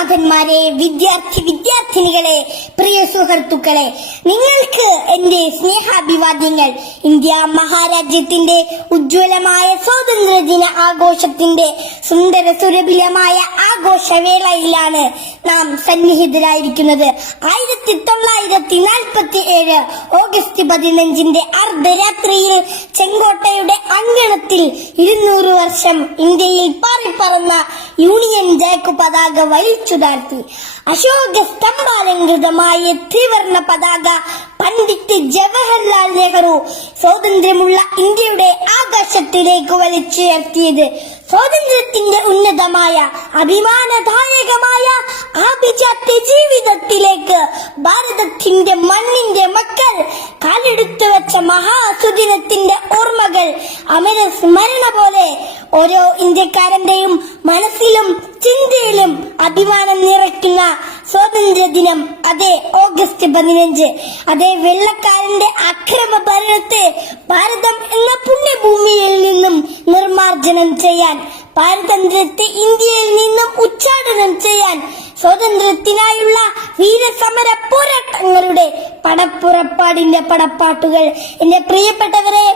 ഗുരുനാഥന്മാരെ വിദ്യാർത്ഥി വിദ്യാർത്ഥിനികളെ പ്രിയ സുഹൃത്തുക്കളെ നിങ്ങൾക്ക് എന്റെ സ്നേഹാഭിവാദ്യങ്ങൾ ഇന്ത്യ മഹാരാജ്യത്തിന്റെ ഉജ്ജ്വലമായ സ്വാതന്ത്ര്യ ദിന ആഘോഷത്തിന്റെ സുന്ദര സുരഭിലമായ ആഘോഷവേളയിലാണ് നാം സന്നിഹിതരായിരിക്കുന്നത്. ആയിരത്തി തൊള്ളായിരത്തി നാൽപ്പത്തി ഏഴ് ഓഗസ്റ്റ് പതിനഞ്ചിന്റെ അർദ്ധരാത്രിയിൽ ചെങ്കോട്ടയുടെ അങ്കണത്തിൽ ഇരുന്നൂറ് വർഷം ഇന്ത്യയിൽ പാറിപ്പറന്ന യൂണിയൻ ജാക്ക് പതാക വലിച്ചു താഴ്ത്തി അശോക സ്തംഭാലങ്കൃതമായ ത്രിവർണ പതാക പണ്ഡിറ്റ് ജവഹർലാൽ നെഹ്റു സ്വാതന്ത്ര്യമുള്ള ഇന്ത്യയുടെ ആകാശത്തിലേക്ക് വലിച്ചുയർത്തിയത്. സ്വാതന്ത്ര്യത്തിന്റെ ഉന്നതമായ അഭിമാനദായകമായ ആഭിജാത്യ ജീവിതത്തിലേക്ക് ഭാരതത്തിന്റെ മണ്ണിന്റെ മക്കൾ കാലെടുത്തു വെച്ച മഹാസുദിനത്തിന്റെ ഓർമ്മകൾ അമര സ്മരണ പോലെ ഓരോ ഇന്ത്യക്കാരന്റെയും മനസ്സിലും ചിന്തയിലും അഭിമാനം നിറയ്ക്കുന്ന സ്വാതന്ത്ര്യ ദിനം അതേ ഓഗസ്റ്റ് പതിനഞ്ച്. അതേ വെള്ളക്കാരന്റെ അക്രമ ഭരണത്തെ ഭാരതം എന്ന പുണ്യഭൂമിയിൽ നിന്നും നിർമാർജനം ചെയ്യാൻ പാരതന്ത്ര്യത്തെ ഇന്ത്യയിൽ നിന്നും ഉച്ചാടനം ചെയ്യാൻ സ്വാതന്ത്ര്യത്തിനായുള്ള വീരസമര പോരാട്ടങ്ങളുടെ പടപ്പുറപ്പാടിന്റെ പടപ്പാട്ടുകൾ. എന്റെ പ്രിയപ്പെട്ടവരെ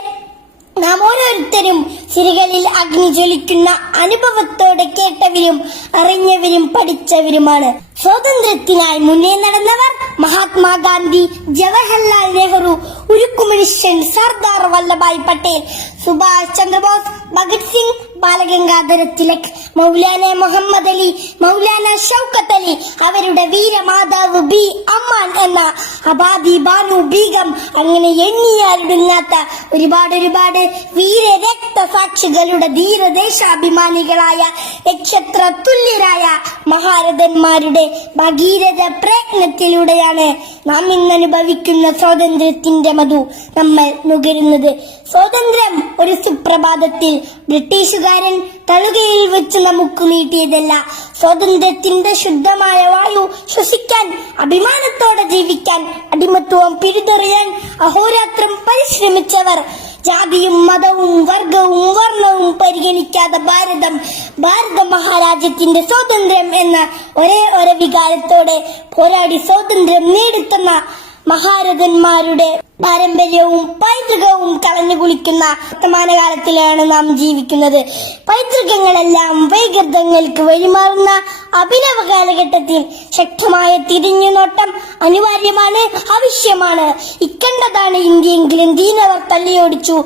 നാം ഓരോരുത്തരും ചിരികളിൽ അഗ്നി ജ്വലിക്കുന്ന അനുഭവത്തോടെ കേട്ടവരും അറിഞ്ഞവരും പഠിച്ചവരുമാണ്. സ്വാതന്ത്ര്യത്തിനായി മുന്നേ നടന്നവർ മഹാത്മാഗാന്ധി ജവഹർലാൽ നെഹ്റു ഉരുക്കുമനുഷ്യൻ സർദാർ വല്ലഭായ് പട്ടേൽ സുഭാഷ് ചന്ദ്രബോസ് ഭഗത് സിംഗ് ബാലഗംഗാധര തിലക് മൗലാന മുഹമ്മദ് അലി മൗലാന ഷൗക്കത്ത് അലി അവരുടെ വീരമാതാവ് ബി അമ്മാൻ എന്ന അബാദി ബാനു ബീഗം അങ്ങനെ എണ്ണിയാലിടുന്നാത്ത ഒരുപാട് ഒരുപാട് വീര രക്തസാക്ഷികളുടെ ധീരദേശാഭിമാനികളായ നക്ഷത്ര തുല്യരായ മഹാരഥന്മാരുടെ ഭഗീരഥ പ്രയത്നത്തിലൂടെയാണ് നാം ഇന്ന് അനുഭവിക്കുന്ന സ്വാതന്ത്ര്യത്തിന്റെ മധു നമ്മൾ നുകരുന്നത്. സ്വാതന്ത്ര്യം ഒരു സുപ്രഭാതത്തിൽ ബ്രിട്ടീഷുകാരൻ തളുകയിൽ വെച്ച് നമുക്ക് നീട്ടിയതല്ല. സ്വാതന്ത്ര്യത്തിന്റെ ശുദ്ധമായ വായു ശ്വസിക്കാൻ അഭിമാനത്തോടെ ജീവിക്കാൻ അടിമത്വം പിടിതൊറിയാൻ അഹോരാത്രം പരിശ്രമിച്ചവർ ജാതിയും മതവും വർഗവും വർണവും പരിഗണിക്കാതെ ഭാരതം ഭാരത മഹാരാജ്യത്തിന്റെ സ്വാതന്ത്ര്യം എന്ന ഒരേ ഒരേ വികാരത്തോടെ പോരാടി സ്വാതന്ത്ര്യം നേടിത്തന്ന മഹാരഥന്മാരുടെ പാരമ്പര്യവും പൈതൃകവും കളഞ്ഞു കുളിക്കുന്ന വർത്തമാനകാലത്തിലാണ് നാം ജീവിക്കുന്നത്. പൈതൃകങ്ങളെല്ലാം വൈകൃതങ്ങൾക്ക് വഴിമാറുന്ന അഭിനവ കാലഘട്ടത്തിൽ ശക്തമായ തിരിഞ്ഞുനോട്ടം അനിവാര്യമാണ് ആവശ്യമാണ്. ഇക്കണ്ടതാണ് ഇന്ത്യയെങ്കിലും ദീനവർ തല്ലിയോടിച്ചു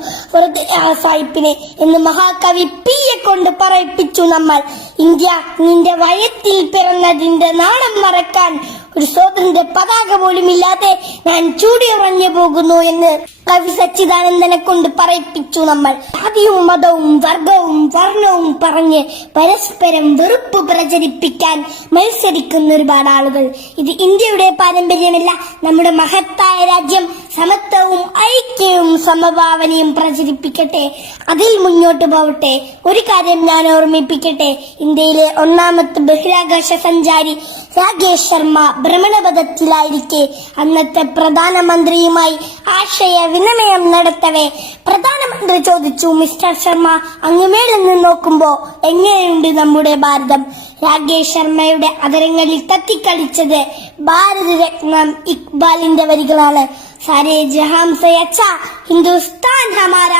സായിപ്പിനെ എന്ന് മഹാകവി പിയെ കൊണ്ട് പറയിപ്പിച്ചു നമ്മൾ. ഇന്ത്യ നിന്റെ വയത്തിൽ പിറന്നതിന്റെ നാണം മറക്കാൻ ഒരു സ്വാതന്ത്ര്യ പതാക പോലും ഇല്ലാതെ ഞാൻ ചൂടിയുറഞ്ഞു പോകുന്നു എന്ന് കവി സച്ചിദാനന്ദനെ കൊണ്ട് പറയിപ്പിച്ചു നമ്മൾ. ജാതിയും മതവും വർഗവും വർണവും പറഞ്ഞ് പരസ്പരം വെറുപ്പ് പ്രചരിപ്പിക്കാൻ മത്സരിക്കുന്ന ഒരുപാട് ആളുകൾ. ഇത് ഇന്ത്യയുടെ പാരമ്പര്യമല്ല നമ്മുടെ മഹത്തായ രാജ്യം സമത്വവും ഐക്യവും സമഭാവനയും പ്രചരിപ്പിക്കട്ടെ. അതിൽ മുന്നോട്ട് പോവട്ടെ. ഒരു കാര്യം ഞാൻ ഓർമ്മിപ്പിക്കട്ടെ. ഇന്ത്യയിലെ ഒന്നാമത്തെ ബഹിരാകാശ സഞ്ചാരി രാകേഷ് ശർമ്മ ഭ്രമണപഥത്തിലായിരിക്കെ. അന്നത്തെ പ്രധാനമന്ത്രിയുമായി ആശയ വിനിമയം നടത്തവേ. പ്രധാനമന്ത്രി ചോദിച്ചു മിസ്റ്റർ ശർമ്മ അങ്ങ് നിന്ന് നോക്കുമ്പോ എങ്ങനെയുണ്ട് നമ്മുടെ ഭാരതം? രാകേഷ് ശർമ്മയുടെ അതരങ്ങളിൽ തത്തിക്കളിച്ചത് ഭാരത രത്നം ഇക്ബാലിന്റെ വരികളാണ്. സാരേ ജഹാം സെ അച്ഛ ഹിന്ദുസ്ഥാൻ ഹമാര.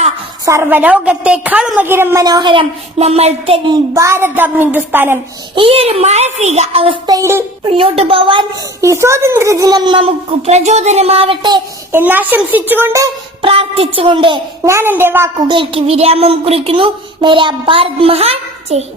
സർവലോകത്തെക്കാളും മകിരം മനോഹരം നമ്മൾ തെൻ ഭാരതം ഹിന്ദുസ്ഥാനം. ഈ ഒരു മാനസിക അവസ്ഥയിൽ മുന്നോട്ട് പോവാൻ ഈ സ്വാതന്ത്ര്യ ദിനം നമുക്ക് പ്രചോദനമാവട്ടെ എന്നാശംസിച്ചുകൊണ്ട് പ്രാർത്ഥിച്ചുകൊണ്ട് ഞാൻ എന്റെ വാക്കുകൾക്ക് വിരാമം കുറിക്കുന്നു. മേരാ ഭാരത് മഹാൻ ജയ്